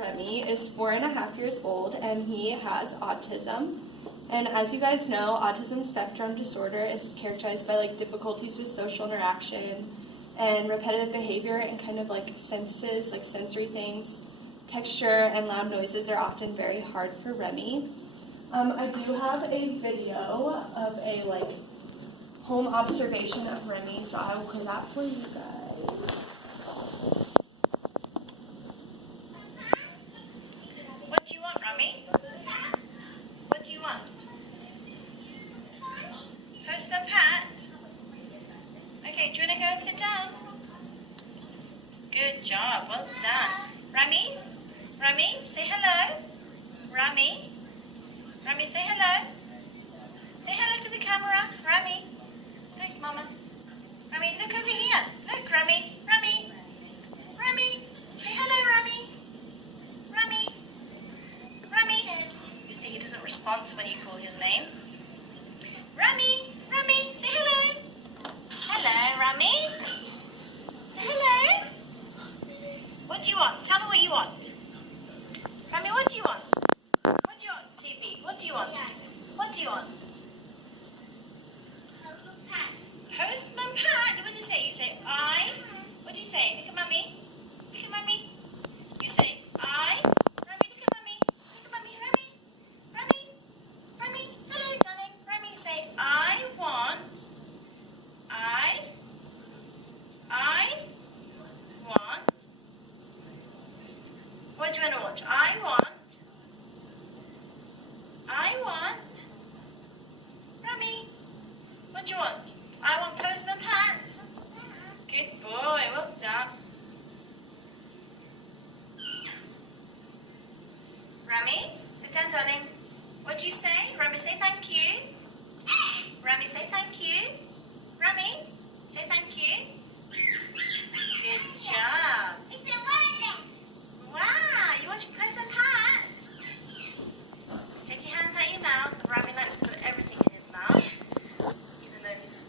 Remy is 4.5 years old and he has autism. And as you guys know, autism spectrum disorder is characterized by like difficulties with social interaction and repetitive behavior and kind of like senses, like sensory things. Texture and loud noises are often very hard for Remy. I do have a video of a like home observation of Remy, so I will play that for you guys. What do you want, Remy? What do you want? Postman Pat? Okay, do you want to go and sit down? Good job, well done. Remy? Remy, say hello. Remy? Remy, say hello. Say hello to the camera. Remy. Look, Mama. Remy, look over here. Look, Remy. Remy. Remy. Say hello, Remy. Remy. Remy. You see, he doesn't respond when you call his name. Remy. Remy, say hello. Hello, Remy. Say hello. What do you want? Tell me what you want. Remy, what do you want? What do you want, TV? What do you want? What do you want? Postman Pat. What do you say? You say, I. What do you say? Look at Mummy. Look at Mummy. You say, I. Remy, look at Mummy. Look at Mummy. Remy. Remy. Remy. Hello, darling. Remy, say, I want. I want. What do you want to watch? I want. Remy. What do you want? I want Postman Pat. Good boy, well done. Remy, sit down, darling. What do you say? Remy, say thank you. Remy, say thank you. Remy, say thank you. Good job. It's a word. Wow, you want your Postman Pat? Take your hands out your mouth. Remy likes to put everything in his mouth, even though he's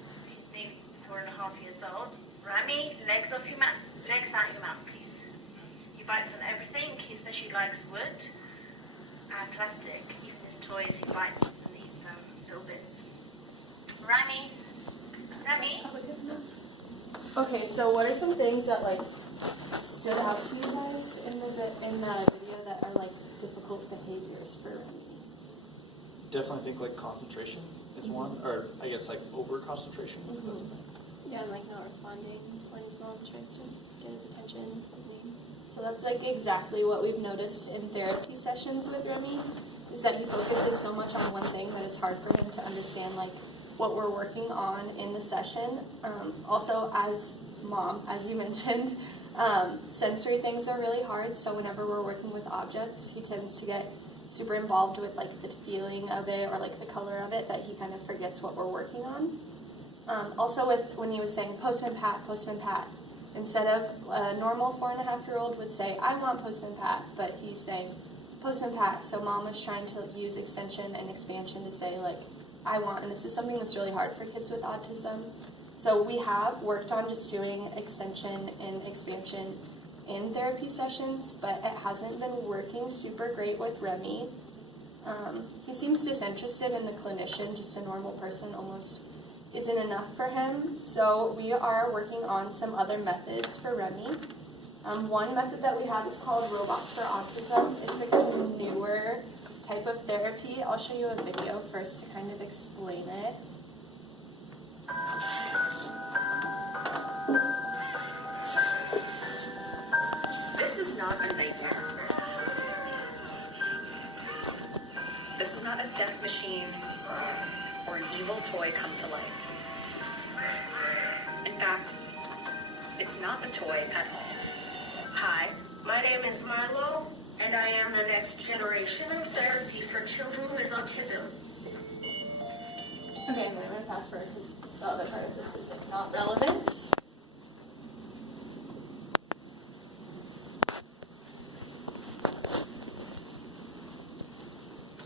maybe 4.5 years old. Remy, legs off your mouth. Legs out your mouth, please. He bites on everything. He especially likes wood and plastic. Even his toys, he bites and eats them little bits. Remy. Remy. Okay, so what are some things that like stood out to you guys in the video that are like difficult behaviors for Remy? Definitely think like concentration is one, or I guess like over concentration. Yeah, and like not responding when his mom tries to get his attention, his name. So that's like exactly what we've noticed in therapy sessions with Remy, is that he focuses so much on one thing that it's hard for him to understand like what we're working on in the session. Also, as mom, as you mentioned, sensory things are really hard, so whenever we're working with objects, he tends to get super involved with like the feeling of it or like the color of it that he kind of forgets what we're working on. Also with when he was saying Postman Pat, instead of a normal 4.5-year-old would say, I want Postman Pat, but he's saying Postman Pat. So mom was trying to use extension and expansion to say like, I want, and this is something that's really hard for kids with autism. So we have worked on just doing extension and expansion in therapy sessions, but it hasn't been working super great with Remy. He seems disinterested in the clinician, just a normal person almost isn't enough for him. So we are working on some other methods for Remy. One method that we have is called Robots for Autism. It's a newer type of therapy. I'll show you a video first to kind of explain it. This is not a nightmare. This is not a death machine or an evil toy come to life. In fact, it's not a toy at all. Hi, my name is Marlo, and I am the next generation of therapy for children with autism. Okay, I'm going to fast forward because the other part of this is not relevant.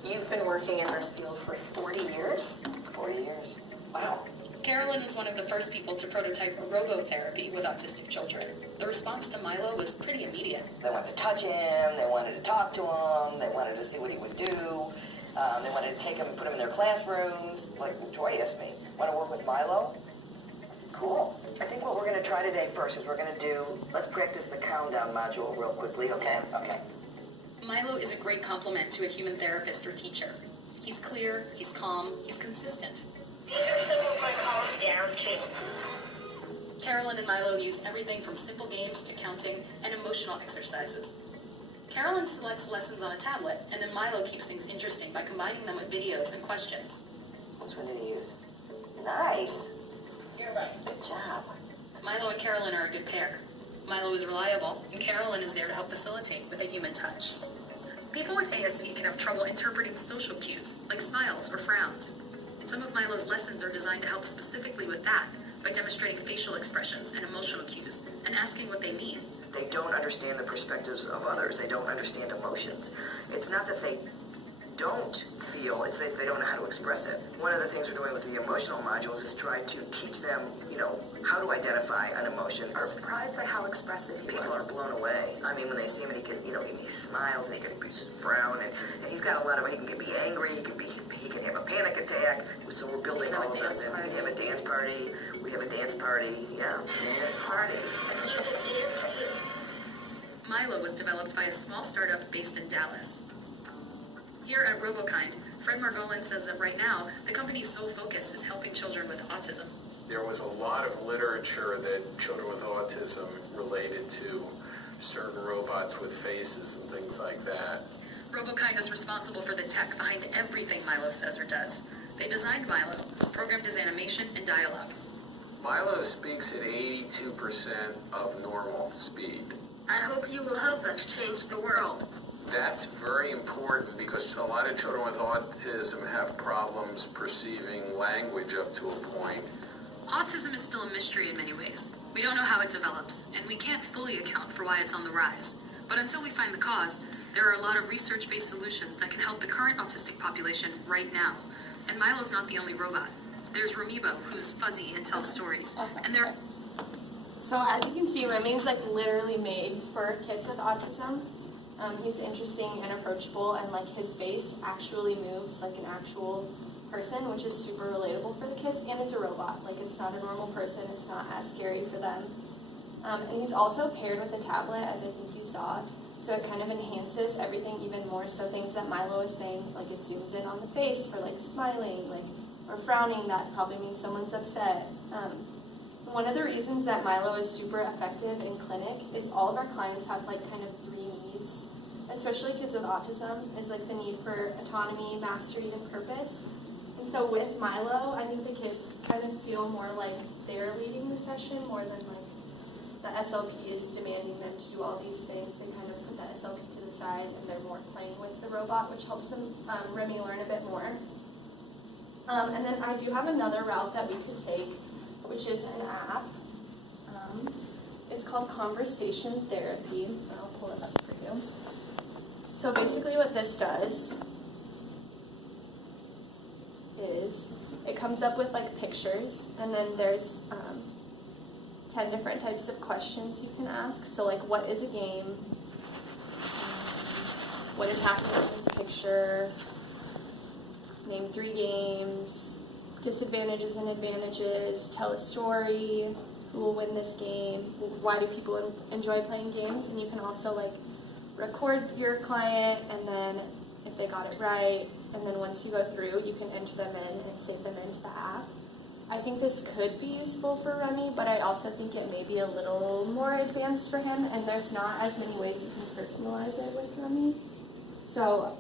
You've been working in this field for 40 years? 40 years? Wow. Carolyn is one of the first people to prototype a robotherapy with autistic children. The response to Milo was pretty immediate. They wanted to touch him, they wanted to talk to him, they wanted to see what he would do, they wanted to take him and put him in their classrooms. Like Joy asked me, want to work with Milo? I said, cool. I think what we're going to try today first is we're going to do, let's practice the countdown module real quickly, okay? Okay. Milo is a great complement to a human therapist or teacher. He's clear, he's calm, he's consistent. These are simple my calm down too. Carolyn and Milo use everything from simple games to counting and emotional exercises. Carolyn selects lessons on a tablet, and then Milo keeps things interesting by combining them with videos and questions. Which one did he use? Nice. You're right. Good job. Milo and Carolyn are a good pair. Milo is reliable, and Carolyn is there to help facilitate with a human touch. People with ASD can have trouble interpreting social cues, like smiles or frowns. Some of Milo's lessons are designed to help specifically with that, by demonstrating facial expressions and emotional cues, and asking what they mean. They don't understand the perspectives of others. They don't understand emotions. It's not that they don't feel, it's that they don't know how to express it. One of the things we're doing with the emotional modules is try to teach them, how to identify an emotion. I'm surprised by how expressive he People was. are blown away. I mean, when they see him, and he can, he smiles, and he can frown, and he's got a lot of, he can be angry, he can have a panic attack. So we're building all of this, and we have a dance party. We have a dance party, yeah, dance party. Milo was developed by a small startup based in Dallas. Here at RoboKind, Fred Margolin says that right now, the company's sole focus is helping children with autism. There was a lot of literature that children with autism related to certain robots with faces and things like that. RoboKind is responsible for the tech behind everything Milo says or does. They designed Milo, programmed his animation and dialogue. Milo speaks at 82% of normal speed. I hope you will help us change the world. That's very important because a lot of children with autism have problems perceiving language up to a point. Autism is still a mystery in many ways. We don't know how it develops, and we can't fully account for why it's on the rise. But until we find the cause, there are a lot of research-based solutions that can help the current autistic population right now. And Milo's not the only robot. There's Remibo, who's fuzzy and tells stories. Awesome. And there... So as you can see, Remy's like literally made for kids with autism. He's interesting and approachable, and like his face actually moves like an actual person, which is super relatable for the kids. And it's a robot, like it's not a normal person. It's not as scary for them. And he's also paired with a tablet, as I think you saw. So it kind of enhances everything even more. So things that Milo is saying, like it zooms in on the face for like smiling, like or frowning. That probably means someone's upset. One of the reasons that Milo is super effective in clinic is all of our clients have like kind of three needs, especially kids with autism, is like the need for autonomy, mastery, and purpose. And so with Milo, I think the kids kind of feel more like they're leading the session more than like the SLP is demanding them to do all these things. They kind of put that SLP to the side and they're more playing with the robot, which helps them, Remy, learn a bit more. And then I do have another route that we could take, which is an app. It's called Conversation Therapy. I'll pull it up for you. So basically what this does is it comes up with like pictures, and then there's 10 different types of questions you can ask. So like, what is a game? What is happening in this picture? Name 3 games. Disadvantages and advantages. Tell a story. Who will win this game? Why do people enjoy playing games? And you can also like record your client, and then if they got it right, and then once you go through, you can enter them in and save them into the app. I think this could be useful for Remy, but I also think it may be a little more advanced for him, and there's not as many ways you can personalize it with Remy. So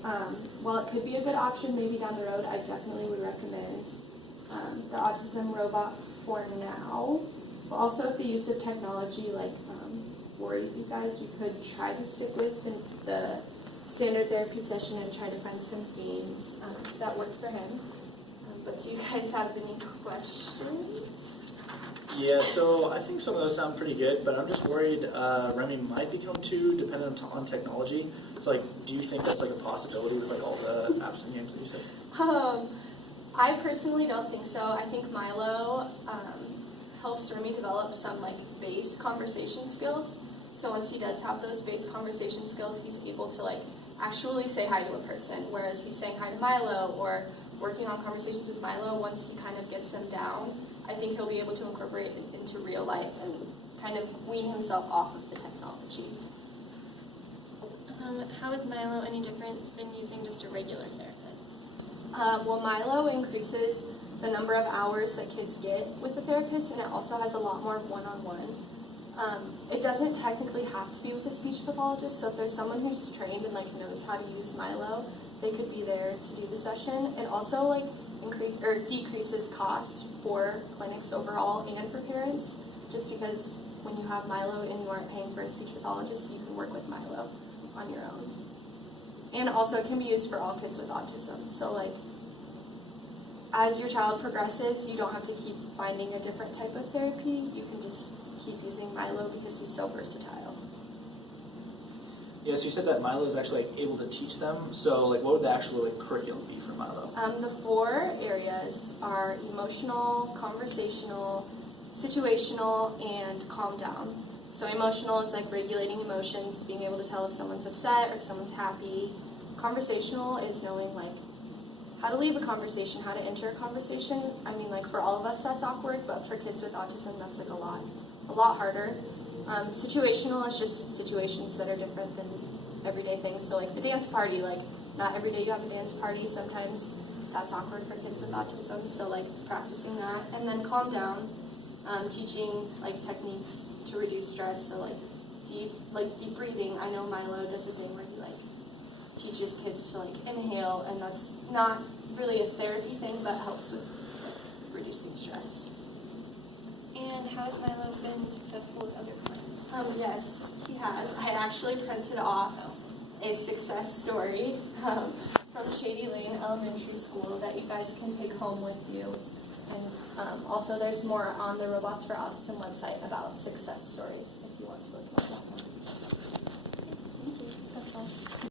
while it could be a good option maybe down the road, I definitely would recommend the autism robot for now. But also if the use of technology worries you guys, we could try to stick with the standard therapy session and try to find some games that work for him. But do you guys have any questions? Yeah, so I think some of those sound pretty good, but I'm just worried Remy might become too dependent on technology. So like, do you think that's like a possibility with like all the apps and games that you said? I personally don't think so. I think Milo helps Remy develop some like base conversation skills. So once he does have those base conversation skills, he's able to like actually say hi to a person, whereas he's saying hi to Milo or working on conversations with Milo. Once he kind of gets them down, I think he'll be able to incorporate it into real life and kind of wean himself off of the technology. How is Milo any different than using just a regular therapist? Well, Milo increases the number of hours that kids get with a therapist, and it also has a lot more one-on-one. It doesn't technically have to be with a speech pathologist, so if there's someone who's trained and like knows how to use Milo, they could be there to do the session. It also like decreases cost for clinics overall and for parents, just because when you have Milo and you aren't paying for a speech pathologist, you can work with Milo on your own. And also it can be used for all kids with autism. So like as your child progresses, you don't have to keep finding a different type of therapy. You can just keep using Milo because he's so versatile. Yes, you said that Milo is actually like able to teach them. So like what would the actual like curriculum be for Milo? The 4 areas are emotional, conversational, situational, and calm down. So emotional is like regulating emotions, being able to tell if someone's upset or if someone's happy. Conversational is knowing like how to leave a conversation, how to enter a conversation. I mean, like for all of us that's awkward, but for kids with autism that's like a lot harder. Situational is just situations that are different than everyday things. So like the dance party, like not every day you have a dance party. Sometimes that's awkward for kids with autism. So like practicing that, and then calm down, teaching like techniques to reduce stress. So like deep breathing. I know Milo does a thing where he like teaches kids to like inhale, and that's not really a therapy thing, but helps with reducing stress. And how has Milo been successful with other clients? Yes, he has. I actually printed off a success story from Shady Lane Elementary School that you guys can take home with you. And also there's more on the Robots for Autism website about success stories if